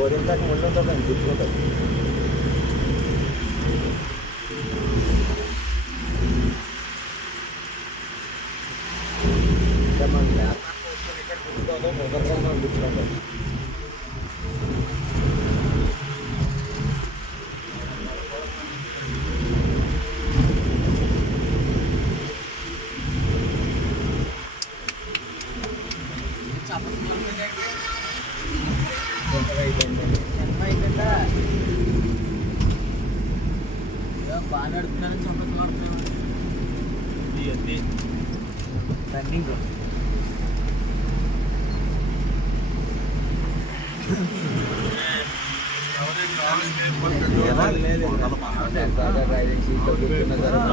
గోరింటాకు ముళ్ళు ఉంటుందండి, గుచ్చుకుంటుంది. మనం లేకుండా వస్తుంది ఇక్కడ గుచ్చుకోవడం, ముదరకుండా గుచ్చుకుంటుంది. బాగా నడుపుతున్నానని చెప్పండి. రన్నింగ్ డ్రైవింగ్ సీట్లో కూర్చున్న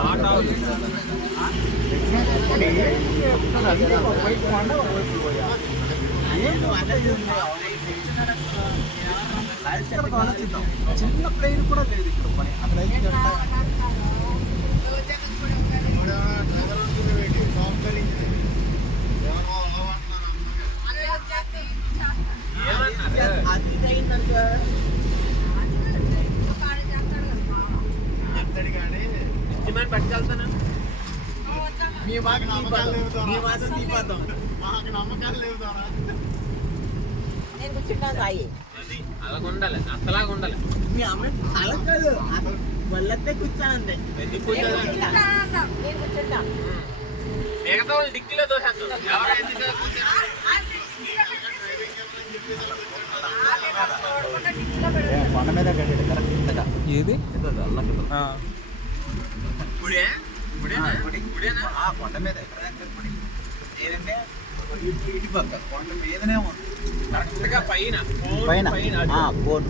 చిన్న ప్లేన్ కూడా లేదు ఇక్కడ పని అక్కడ పట్టుకెళ్తాను. నమ్మకాలు లేవు. నేను కూర్చుంటా సాయి, అలాగ ఉండాలి, అంతలాగా ఉండాలి. మీ అమ్మ అలా కాదు, వాళ్ళంతా కూర్చోనండి. ఎందుకు నేను కూర్చోదు? కూర్చుంటా. మిగతా వాళ్ళు డిక్కీలో దోసేస్తారు. ఎవరైతే కొండ మీద కట్టాడు కరెక్ట్గా. ఏది ఇప్పుడే కొండ మీద ఏదంటే ఇటు పక్క కొండ మీదనే ఉంది కరెక్ట్ గా పైన ఫోన్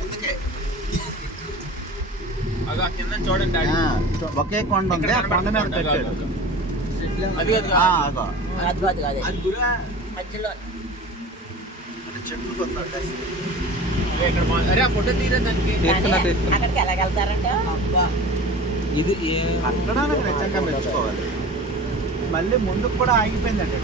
ముందుకే అగా కింద చూడండి డాడీ. ఒకే కొండ ఉంది, ఆ కొండ మీద కట్టాడు. అది అది మధ్యలో చెట్లు కొన్నాడు. ఇక్కడ అరే ఆ ఫోటో తీరా దానికి. అక్కడికి ఎలాగెళ్తారంటే ఇది కట్టడానికి నిజంగా మెచ్చుకోవాలి. మళ్ళీ ముందుకు కూడా ఆగిపోయిందండి.